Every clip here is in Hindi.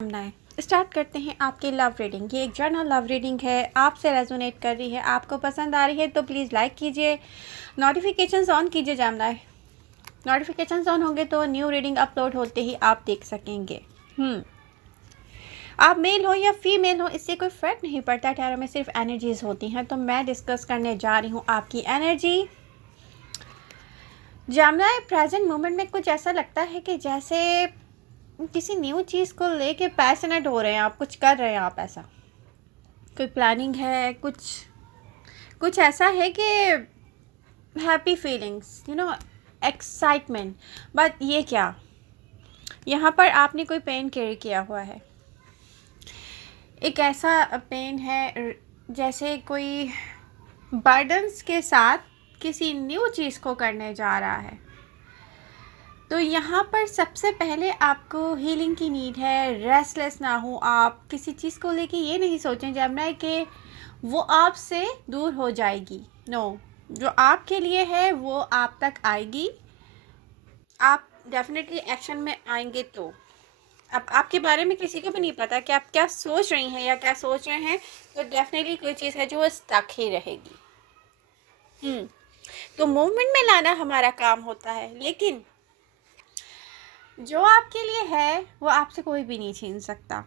है। स्टार्ट करते हैं आपकी लव रीडिंग। ये एक जर्नल लव रीडिंग है, आपसे रेजोनेट कर रही है, आपको पसंद आ रही है तो प्लीज़ लाइक कीजिए, नोटिफिकेशंस ऑन कीजिए। जमना है नोटिफिकेशंस ऑन होंगे तो न्यू रीडिंग अपलोड होते ही आप देख सकेंगे। आप मेल हो या फीमेल हो इससे कोई फ़र्क नहीं पड़ता, टैरो में सिर्फ एनर्जीज होती हैं। तो मैं डिस्कस करने जा रही हूँ आपकी एनर्जी। जमना प्रेजेंट मोमेंट में कुछ ऐसा लगता है कि जैसे किसी न्यू चीज़ को लेके पैशनेट हो रहे हैं, आप कुछ कर रहे हैं, आप ऐसा कोई प्लानिंग है, कुछ ऐसा है कि हैप्पी फीलिंग्स, एक्साइटमेंट। बट ये क्या, यहाँ पर आपने कोई पेन कैरी किया हुआ है। एक ऐसा पेन है जैसे कोई बर्डन्स के साथ किसी न्यू चीज़ को करने जा रहा है। तो यहाँ पर सबसे पहले आपको हीलिंग की नीड है। रेस्टलेस ना हो आप, किसी चीज़ को लेके ये नहीं सोचें जमना कि वो आपसे दूर हो जाएगी। नो, जो आपके लिए है वो आप तक आएगी। आप डेफिनेटली एक्शन में आएंगे। तो अब आपके बारे में किसी को भी नहीं पता कि आप क्या सोच रही हैं या क्या सोच रहे हैं, तो डेफिनेटली कोई चीज़ है जो स्टक ही रहेगी। तो मूवमेंट में लाना हमारा काम होता है, लेकिन जो आपके लिए है वो आपसे कोई भी नहीं छीन सकता,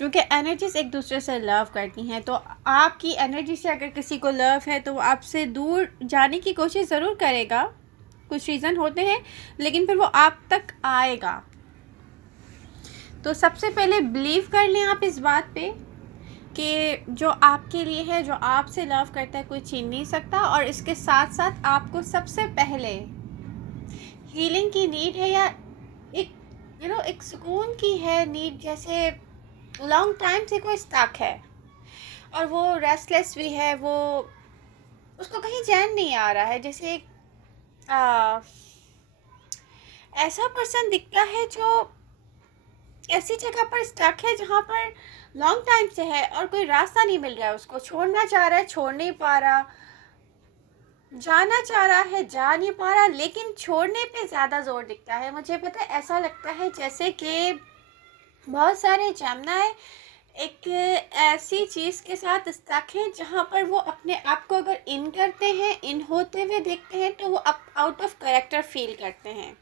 क्योंकि एनर्जीज एक दूसरे से लव करती हैं। तो आपकी एनर्जी से अगर किसी को लव है तो वो आपसे दूर जाने की कोशिश ज़रूर करेगा। कुछ रीज़न होते हैं, लेकिन फिर वो आप तक आएगा। तो सबसे पहले बिलीव कर लें आप इस बात पे कि जो आपके लिए है, जो आपसे लव करता है, कोई छीन नहीं सकता। और इसके साथ साथ आपको सबसे पहले हीलिंग की नीड है, या एक सुकून की है नीड। जैसे लॉन्ग टाइम से कोई स्टक है और वो रेस्टलेस भी है, वो उसको कहीं चैन नहीं आ रहा है। जैसे ऐसा पर्सन दिखता है जो ऐसी जगह पर स्टक है जहाँ पर लॉन्ग टाइम से है और कोई रास्ता नहीं मिल रहा है। उसको छोड़ना चाह रहा है, छोड़ नहीं पा रहा, जाना चाह रहा है, जा नहीं पा रहा, लेकिन छोड़ने पे ज़्यादा जोर दिखता है। मुझे पता है, ऐसा लगता है जैसे कि बहुत सारे जमनाए एक ऐसी चीज़ के साथ स्टक हैं जहाँ पर वो अपने आप को अगर इन करते हैं, इन होते हुए देखते हैं, तो वो आउट ऑफ कैरेक्टर फील करते हैं।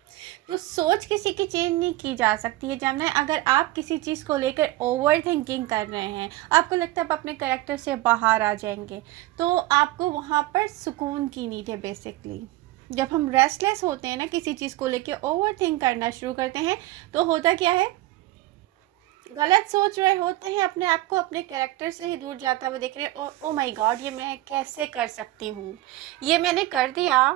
तो सोच किसी की चेंज नहीं की जा सकती है जमना। अगर आप किसी चीज़ को लेकर ओवर थिंकिंग कर रहे हैं, आपको लगता है आप अपने कैरेक्टर से बाहर आ जाएंगे, तो आपको वहाँ पर सुकून की नीड है। बेसिकली जब हम रेस्टलेस होते हैं ना, किसी चीज़ को लेकर ओवर थिंक करना शुरू करते हैं, तो होता क्या है, गलत सोच रहे होते हैं, अपने आप को अपने कैरेक्टर से ही दूर जाता हुआ देख रहे हैं। ओ माय गॉड, ये मैं कैसे कर सकती हूँ, ये मैंने कर दिया,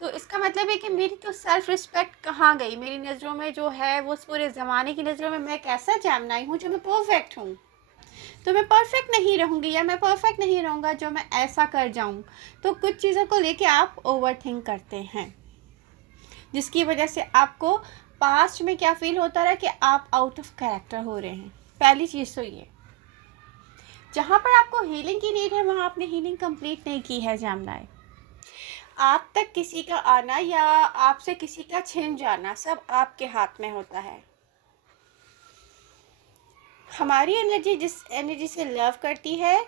तो इसका मतलब है कि मेरी तो सेल्फ रिस्पेक्ट कहाँ गई। मेरी नज़रों में जो है, वो पूरे ज़माने की नज़रों में मैं कैसा जैमनाई हूँ जो मैं परफेक्ट हूँ। तो मैं परफेक्ट नहीं रहूँगी, या मैं परफेक्ट नहीं रहूँगा जो मैं ऐसा कर जाऊँ। तो कुछ चीज़ों को लेके आप ओवर थिंक करते हैं, जिसकी वजह से आपको पास्ट में क्या फील होता रहा कि आप आउट ऑफ कैरेक्टर हो रहे हैं। पहली चीज़ तो ये, जहाँ पर आपको हीलिंग की नीड है वहाँ आपने हीलिंग कंप्लीट नहीं की है जमनाए। आप तक किसी का आना या आपसे किसी का छिन जाना, सब आपके हाथ में होता है। हमारी एनर्जी जिस एनर्जी से लव करती है,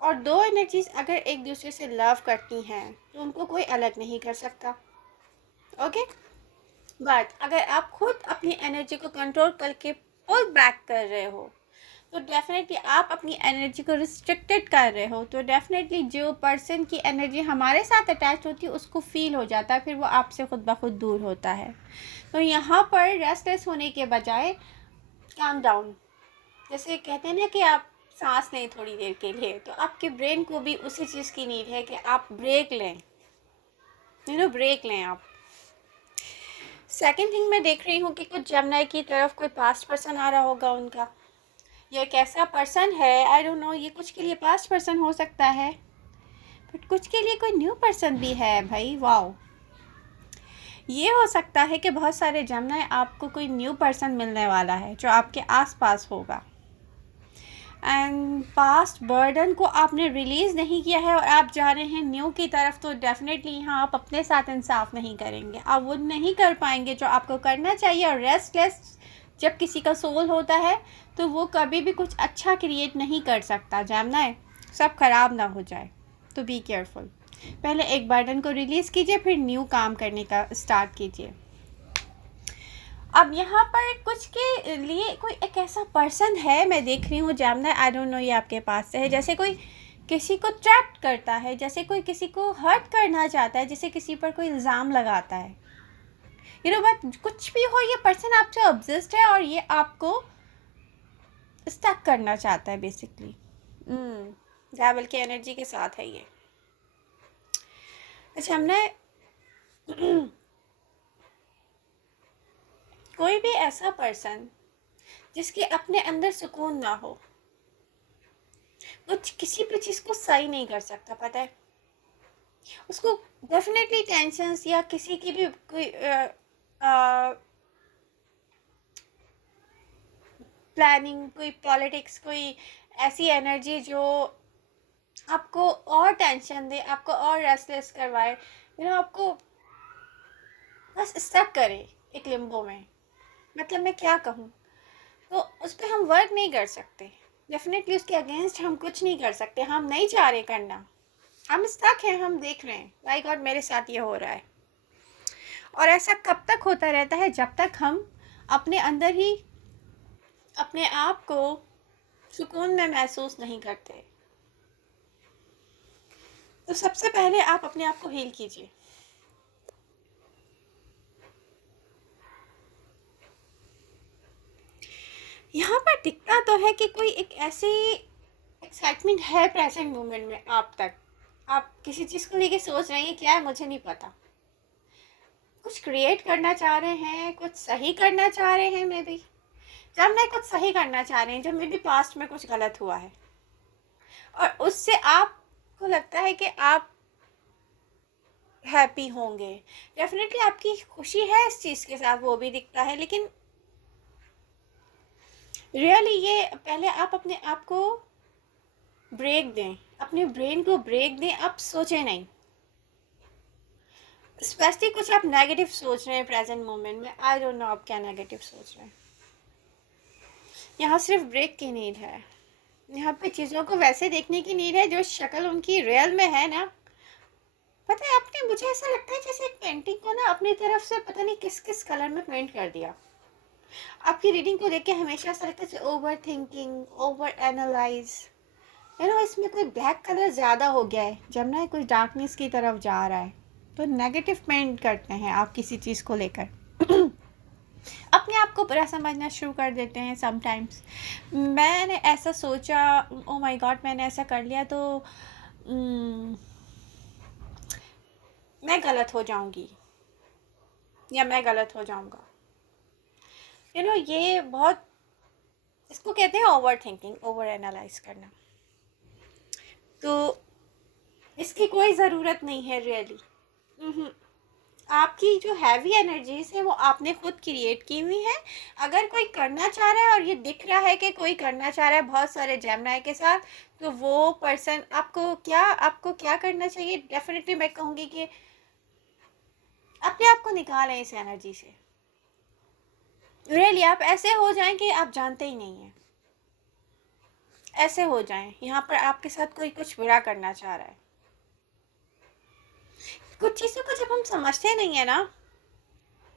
और दो एनर्जीज अगर एक दूसरे से लव करती हैं, तो उनको कोई अलग नहीं कर सकता। ओके, बट अगर आप खुद अपनी एनर्जी को कंट्रोल करके पुल बैक कर रहे हो, तो डेफिनेटली आप अपनी एनर्जी को रिस्ट्रिक्टेड कर रहे हो। तो डेफिनेटली जो पर्सन की एनर्जी हमारे साथ अटैच होती है उसको फील हो जाता है, फिर वो आपसे खुद ब खुद दूर होता है। तो यहाँ पर रेस्टलेस होने के बजाय काम डाउन, जैसे कहते हैं ना कि आप सांस लें थोड़ी देर के लिए, तो आपके ब्रेन को भी उसी चीज़ की नीड है कि आप ब्रेक लें, ब्रेक लें आप। सेकेंड थिंग मैं देख रही हूँ कि कुछ जमनाई की तरफ कोई पास्ट पर्सन आ रहा होगा उनका। ये कैसा पर्सन है आई डोंट नो। ये कुछ के लिए पास्ट पर्सन हो सकता है, बट कुछ के लिए कोई न्यू पर्सन भी है भाई। वाओ, ये हो सकता है कि बहुत सारे जमनाए आपको कोई न्यू पर्सन मिलने वाला है जो आपके आसपास होगा, एंड पास्ट बर्डन को आपने रिलीज़ नहीं किया है और आप जा रहे हैं न्यू की तरफ। तो डेफिनेटली यहाँ आप अपने साथ इंसाफ नहीं करेंगे, आप वो नहीं कर पाएंगे जो आपको करना चाहिए। और रेस्टलेस जब किसी का सोल होता है तो वो कभी भी कुछ अच्छा क्रिएट नहीं कर सकता, जानना है, सब खराब ना हो जाए। तो बी केयरफुल। पहले एक बर्डन को रिलीज़ कीजिए, फिर न्यू काम करने का स्टार्ट कीजिए। अब यहाँ पर कुछ के लिए कोई एक ऐसा पर्सन है, मैं देख रही हूँ जामना, आई डोंट नो ये आपके पास से है, जैसे कोई किसी को ट्रैप करता है, जैसे कोई किसी को हर्ट करना चाहता है, जैसे किसी पर कोई इल्ज़ाम लगाता है। बट कुछ भी हो, ये पर्सन आपसे ऑब्सेस्ड है और ये आपको स्टक करना चाहता है बेसिकली। डेविल की एनर्जी के साथ है ये। अच्छा, हमने कोई भी ऐसा पर्सन जिसके अपने अंदर सुकून ना हो, वो किसी भी चीज़ को सही नहीं कर सकता, पता है उसको। डेफिनेटली टेंशन्स या किसी की भी कोई प्लानिंग, कोई पॉलिटिक्स, कोई ऐसी एनर्जी जो आपको और टेंशन दे, आपको और रेस्टलेस करवाए, आपको बस स्टक करे एक लिम्बो में। मतलब मैं क्या कहूँ, तो उस पर हम वर्क नहीं कर सकते। डेफिनेटली उसके अगेंस्ट हम कुछ नहीं कर सकते, हम नहीं चाह रहे करना, हम स्टक हैं, हम देख रहे हैं माय गॉड मेरे साथ ये हो रहा है। और ऐसा कब तक होता रहता है, जब तक हम अपने अंदर ही अपने आप को सुकून में महसूस नहीं करते। तो सबसे पहले आप अपने आप को हील कीजिए। यहाँ पर दिखता तो है कि कोई एक ऐसी एक्साइटमेंट है प्रेजेंट मोमेंट में आप किसी चीज़ को लेके सोच रहे हैं, क्या है मुझे नहीं पता, कुछ क्रिएट करना चाह रहे हैं, कुछ सही करना चाह रहे हैं, मे बी जब मैं कुछ सही करना चाह रहे हैं, जब मे बी पास्ट में कुछ गलत हुआ है और उससे आपको लगता है कि आप हैप्पी होंगे। डेफिनेटली आपकी खुशी है इस चीज़ के साथ, वो भी दिखता है, लेकिन रियली ये पहले आप अपने आप को ब्रेक दें, अपने ब्रेन को ब्रेक दें, आप सोचें नहीं। स्पेशली कुछ आप नेगेटिव सोच रहे हैं प्रेजेंट मोमेंट में, आई डोंट नो आप क्या नेगेटिव सोच रहे हैं। यहाँ सिर्फ ब्रेक की नीड है, यहाँ पे चीज़ों को वैसे देखने की नीड है जो शक्ल उनकी रियल में है ना। पता है आपने, मुझे ऐसा लगता है जैसे एक पेंटिंग को ना अपनी तरफ से पता नहीं किस किस कलर में पेंट कर दिया। आपकी रीडिंग को देख के हमेशा ऐसा लगता है ओवर थिंकिंग, ओवर एनालाइज, इसमें कोई ब्लैक कलर ज़्यादा हो गया है, जब ना कुछ डार्कनेस की तरफ जा रहा है, तो नेगेटिव पेंट करते हैं आप किसी चीज़ को लेकर। अपने आप को बुरा समझना शुरू कर देते हैं समटाइम्स। मैंने ऐसा सोचा, ओ माय गॉड मैंने ऐसा कर लिया तो मैं गलत हो जाऊंगी या मैं गलत हो जाऊंगा। ये बहुत, इसको कहते हैं ओवर थिंकिंग, ओवर एनालाइज करना। तो इसकी कोई ज़रूरत नहीं है रियली। आपकी जो हैवी एनर्जीज है वो आपने खुद क्रिएट की हुई है। अगर कोई करना चाह रहा है और ये दिख रहा है कि कोई करना चाह रहा है बहुत सारे जेमिनी के साथ, तो वो पर्सन आपको क्या करना चाहिए? डेफिनेटली मैं कहूँगी कि अपने आप को निकालें इस एनर्जी से। रियली आप ऐसे हो जाएं कि आप जानते ही नहीं हैं, ऐसे हो जाएं यहाँ पर आपके साथ कोई कुछ बुरा करना चाह रहा है। कुछ चीज़ों को जब हम समझते नहीं है ना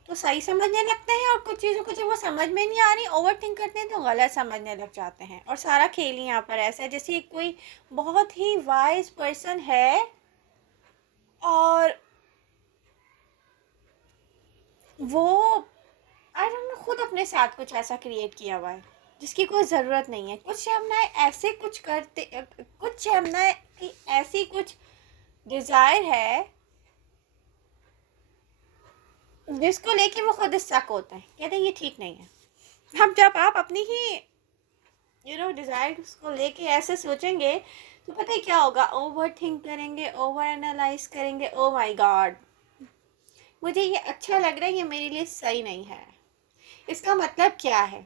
तो सही समझने लगते हैं, और कुछ चीज़ों को जब वो समझ में नहीं आ रही ओवर थिंक करते हैं तो गलत समझने लग जाते हैं। और सारा खेल ही यहाँ पर ऐसा है जैसे कोई बहुत ही वाइज पर्सन है और वो आई डोंट नो खुद अपने साथ कुछ ऐसा क्रिएट किया हुआ है जिसकी कोई ज़रूरत नहीं है। कुछ हमने ऐसे कुछ करते, कुछ हमने की ऐसी कुछ डिज़ायर है जिसको लेके वो खुद स्टक होते हैं, कहते हैं ये ठीक नहीं है। अब जब आप अपनी ही डिज़ायर्स को लेके ऐसे सोचेंगे तो पता है क्या होगा, ओवर थिंक करेंगे, ओवर एनालाइज करेंगे, ओ माय गॉड मुझे ये अच्छा लग रहा है, ये मेरे लिए सही नहीं है। इसका मतलब क्या है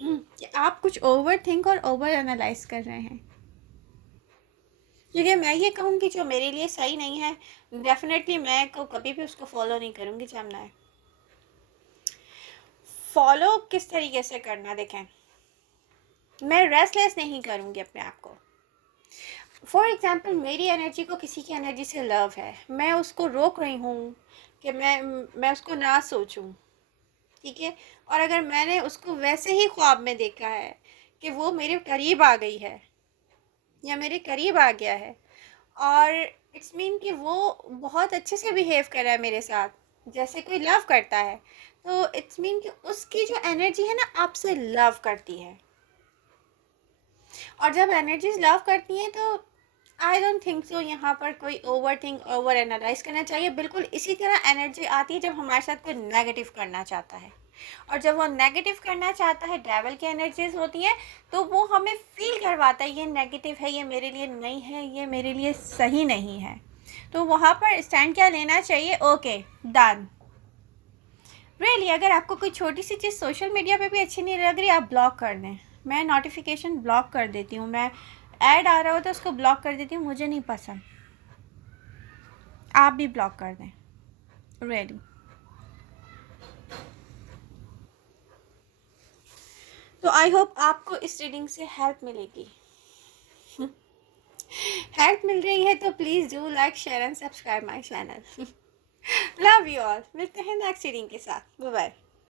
कि आप कुछ ओवर थिंक और ओवर एनालाइज कर रहे हैं। क्योंकि मैं ये कहूँगी जो मेरे लिए सही नहीं है, डेफिनेटली मैं को कभी भी उसको फॉलो नहीं करूँगी। जमना है फॉलो किस तरीके से करना, देखें मैं रेस्टलेस नहीं करूँगी अपने आप को। फॉर एग्ज़ाम्पल मेरी एनर्जी को किसी की एनर्जी से लव है, मैं उसको रोक रही हूँ कि मैं उसको ना सोचूं, ठीक है। और अगर मैंने उसको वैसे ही ख्वाब में देखा है कि वो मेरे करीब आ गई है या मेरे करीब आ गया है, और इट्स मीन कि वो बहुत अच्छे से बिहेव कर रहा है मेरे साथ जैसे कोई लव करता है, तो इट्स मीन कि उसकी जो एनर्जी है ना आपसे लव करती है। और जब एनर्जीज लव करती हैं तो आई डोंट थिंक सो यहाँ पर कोई ओवर एनालाइज करना चाहिए। बिल्कुल इसी तरह एनर्जी आती है जब हमारे साथ कोई नेगेटिव करना चाहता है, और जब वो नेगेटिव करना चाहता है, डेवल की एनर्जीज होती हैं, तो वो हमें फील करवाता है ये नेगेटिव है, ये मेरे लिए नहीं है, ये मेरे लिए सही नहीं है। तो वहाँ पर स्टैंड क्या लेना चाहिए, ओके डन। रियली अगर आपको कोई छोटी सी चीज़ सोशल मीडिया पे भी अच्छी नहीं लग रही, आप ब्लॉक कर दें। मैं नोटिफिकेशन ब्लॉक कर देती हूँ, मैं ऐड आ रहा हो तो उसको ब्लॉक कर देती हूँ, मुझे नहीं पसंद। आप भी ब्लॉक कर दें, रियली। तो आई होप आपको इस रीडिंग से हेल्प मिलेगी। हेल्प मिल रही है तो please do like share and subscribe my channel. Love you all, मिलते हैं नेक्स्ट रीडिंग के साथ, बाय बाय।